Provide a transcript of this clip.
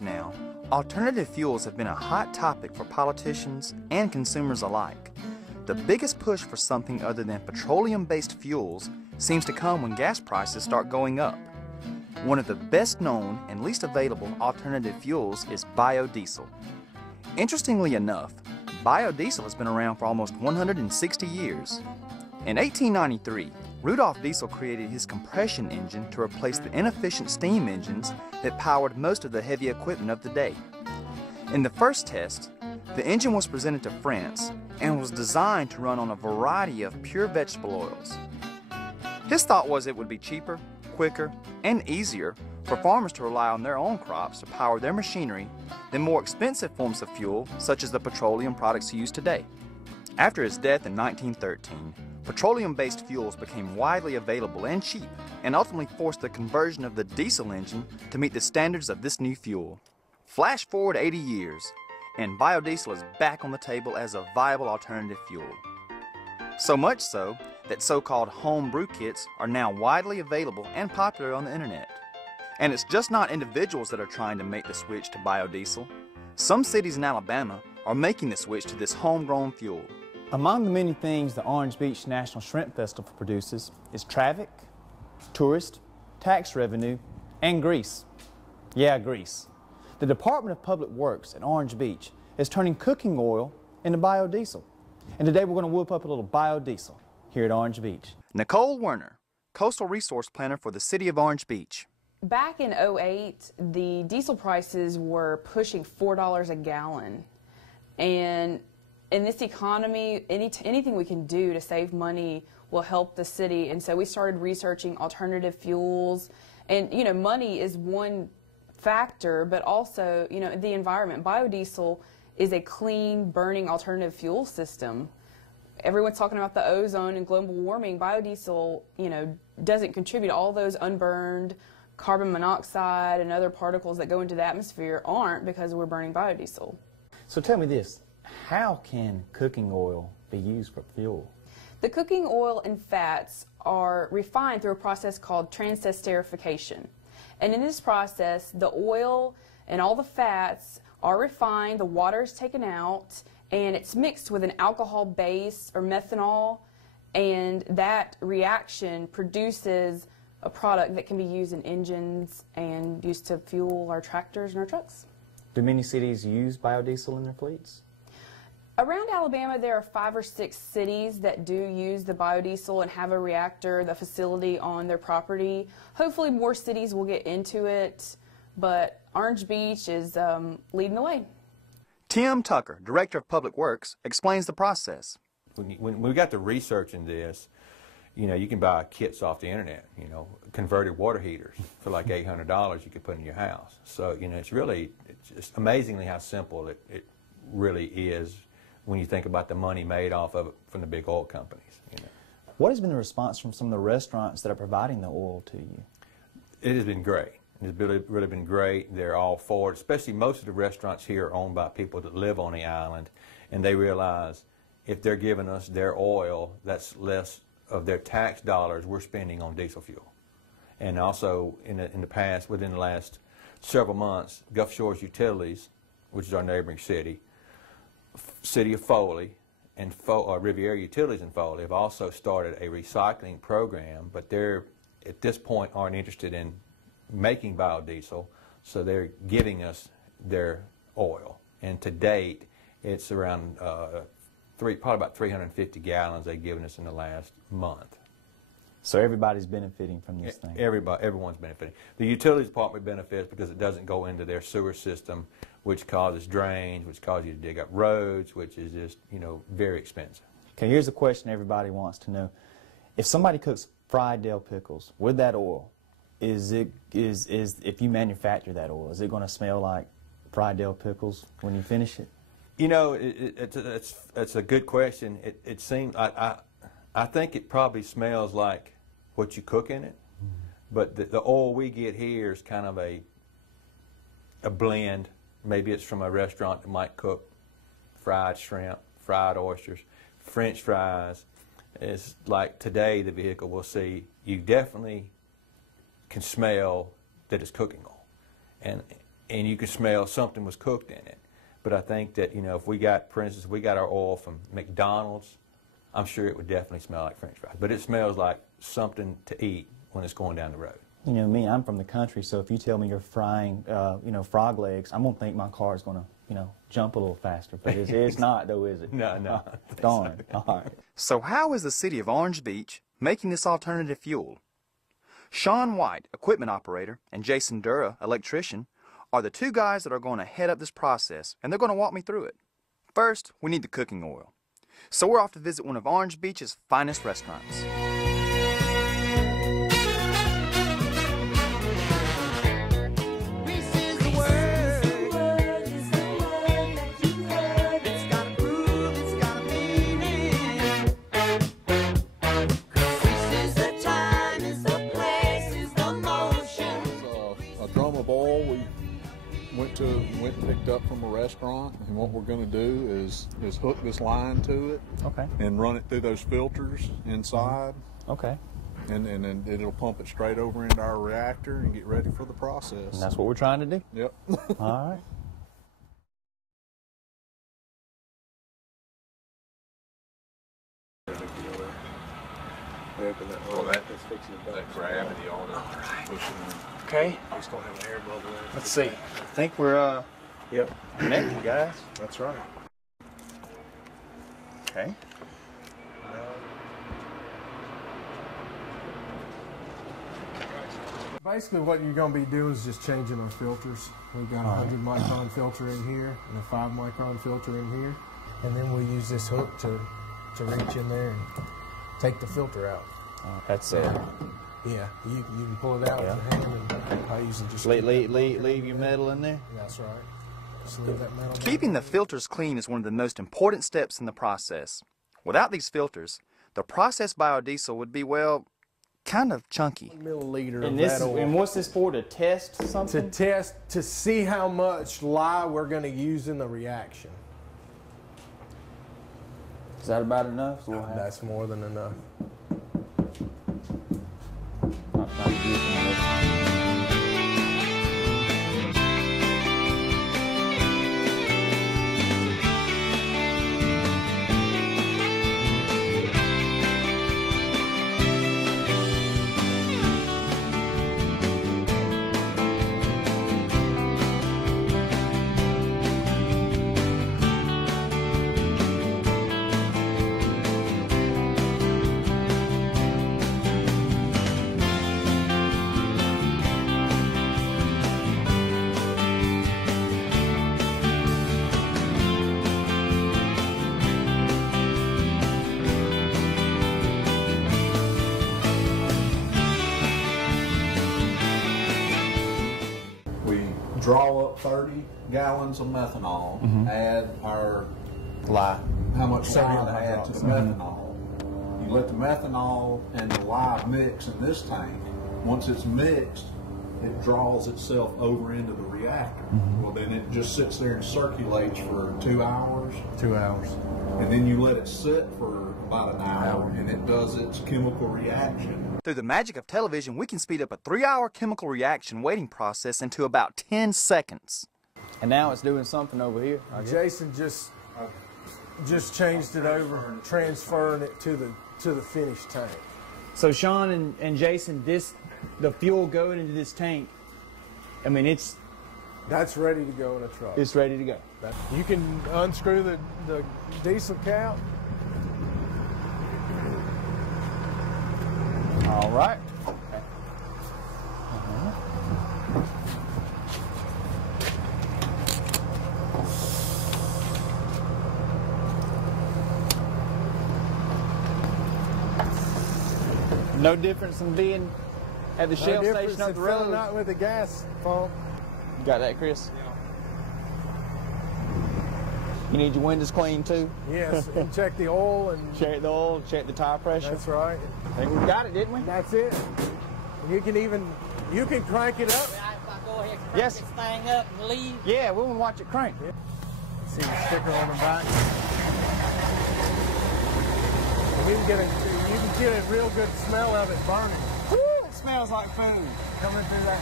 Now, alternative fuels have been a hot topic for politicians and consumers alike. The biggest push for something other than petroleum-based fuels seems to come when gas prices start going up. One of the best known and least available alternative fuels is biodiesel. Interestingly enough, biodiesel has been around for almost 160 years. In 1893, Rudolf Diesel created his compression engine to replace the inefficient steam engines that powered most of the heavy equipment of the day. In the first test, the engine was presented to France and was designed to run on a variety of pure vegetable oils. His thought was it would be cheaper, quicker, and easier for farmers to rely on their own crops to power their machinery than more expensive forms of fuel such as the petroleum products used today. After his death in 1913, petroleum-based fuels became widely available and cheap, and ultimately forced the conversion of the diesel engine to meet the standards of this new fuel. Flash forward 80 years, and biodiesel is back on the table as a viable alternative fuel. So much so that so-called home brew kits are now widely available and popular on the internet. And it's just not individuals that are trying to make the switch to biodiesel. Some cities in Alabama are making the switch to this homegrown fuel. Among the many things the Orange Beach National Shrimp Festival produces is traffic, tourist, tax revenue, and grease. Yeah, grease. The Department of Public Works at Orange Beach is turning cooking oil into biodiesel. And today we're going to whip up a little biodiesel here at Orange Beach. Nicole Werner, Coastal Resource Planner for the City of Orange Beach. Back in '08, the diesel prices were pushing $4 a gallon. And in this economy, anything we can do to save money will help the city. And so we started researching alternative fuels. And, you know, money is one factor, but also, you know, the environment. Biodiesel is a clean, burning alternative fuel system. Everyone's talking about the ozone and global warming. Biodiesel, you know, doesn't contribute. All those unburned carbon monoxide and other particles that go into the atmosphere aren't, because we're burning biodiesel. So tell me this, how can cooking oil be used for fuel? The cooking oil and fats are refined through a process called transesterification. And in this process, the oil and all the fats are refined, the water is taken out, and it's mixed with an alcohol base or methanol, and that reaction produces a product that can be used in engines and used to fuel our tractors and our trucks. Do many cities use biodiesel in their fleets? Around Alabama, there are 5 or 6 cities that do use the biodiesel and have a reactor, the facility on their property. Hopefully more cities will get into it, but Orange Beach is leading the way. Tim Tucker, Director of Public Works, explains the process. When we got to researching this, you know, you can buy kits off the internet, you know, converted water heaters for like $800 you could put in your house. So, you know, it's just amazingly how simple it really is when you think about the money made off of it from the big oil companies. You know. What has been the response from some of the restaurants that are providing the oil to you? It has been great. It's really been great. They're all for it, especially most of the restaurants here are owned by people that live on the island, and they realize if they're giving us their oil, that's less of their tax dollars we're spending on diesel fuel. And also, in the past, within the last several months, Gulf Shores Utilities, which is our neighboring city, City of Foley, and Riviera Utilities in Foley have also started a recycling program, but they're, at this point, aren't interested in making biodiesel, so they're giving us their oil. And to date, it's around probably about 350 gallons they've given us in the last month. So everybody's benefiting from this thing? Everyone's benefiting. The utilities department benefits because it doesn't go into their sewer system, which causes drains, which causes you to dig up roads, which is just, you know, very expensive. Okay, here's a question everybody wants to know. If somebody cooks fried dill pickles with that oil, if you manufacture that oil, is it going to smell like fried dill pickles when you finish it? You know, it's a good question. It seems, I think it probably smells like what you cook in it, but the oil we get here is kind of a blend. Maybe it's from a restaurant that might cook fried shrimp, fried oysters, French fries. It's like today the vehicle will see, you definitely can smell that it's cooking oil. And and you can smell something was cooked in it. But I think that, you know, if we got, for instance, we got our oil from McDonald's, I'm sure it would definitely smell like French fries. But it smells like something to eat when it's going down the road. You know me, I'm from the country, so if you tell me you're frying, you know, frog legs, I'm going to think my car is going to, you know, jump a little faster. But it's not, though, is it? No. Darn. All right. So how is the city of Orange Beach making this alternative fuel? Sean White, equipment operator, and Jason Dura, electrician, are the two guys that are going to head up this process, and they're going to walk me through it. First, we need the cooking oil. So we're off to visit one of Orange Beach's finest restaurants. Went and picked up from a restaurant, and what we're going to do is hook this line to it, Okay. and run it through those filters inside, Okay. and then it'll pump it straight over into our reactor and get ready for the process. And that's what we're trying to do? Yep. All right. That gravity on it. Pushing it. Okay, It's going to have an air bubble in it. let's see. I think we're, connected, guys. That's right. Okay. Basically what you're going to be doing is just changing our filters. We've got a 100 micron filter in here and a 5 micron filter in here. And then we use this hook to reach in there and take the filter out. That's Yeah, you can pull it out with your hand, and I usually just leave your metal in there? That's right. Just leave that metal Keeping the filters clean is one of the most important steps in the process. Without these filters, the processed biodiesel would be, well, kind of chunky. milliliter And of this that oil. and what's this for? To test To something? test, to see how much lye we're going to use in the reaction. Is that about enough? So we'll have That's more than enough. not trying to use them. Draw up 30 gallons of methanol, add our Lye. how much sodium to Lye add to the methanol. You let the methanol and the lye mix in this tank. Once it's mixed, it draws itself over into the reactor. Well, then it just sits there and circulates for 2 hours. 2 hours. And then you let it sit for about an hour, and it does its chemical reaction. Through the magic of television, we can speed up a 3-hour chemical reaction waiting process into about 10 seconds. And now it's doing something over here. I guess. Jason just changed it over, transferring it to the finished tank. So Sean and Jason, the fuel going into this tank, I mean That's ready to go in a truck. it's ready to go. You can unscrew the diesel cap. All right. No difference in being at the Shell station up the road. Not with the gas pump. You got that, Chris? You need your windows cleaned too? Yes, and check the oil and. Check the oil, check the tire pressure. That's right. I think we got it, didn't we? That's it. You can crank it up. If I go ahead and crank Yes. this thing up and leave. Yeah, we want to watch it crank. See the sticker on the back. You can get a real good smell of it burning. Woo, it smells like food. Coming through that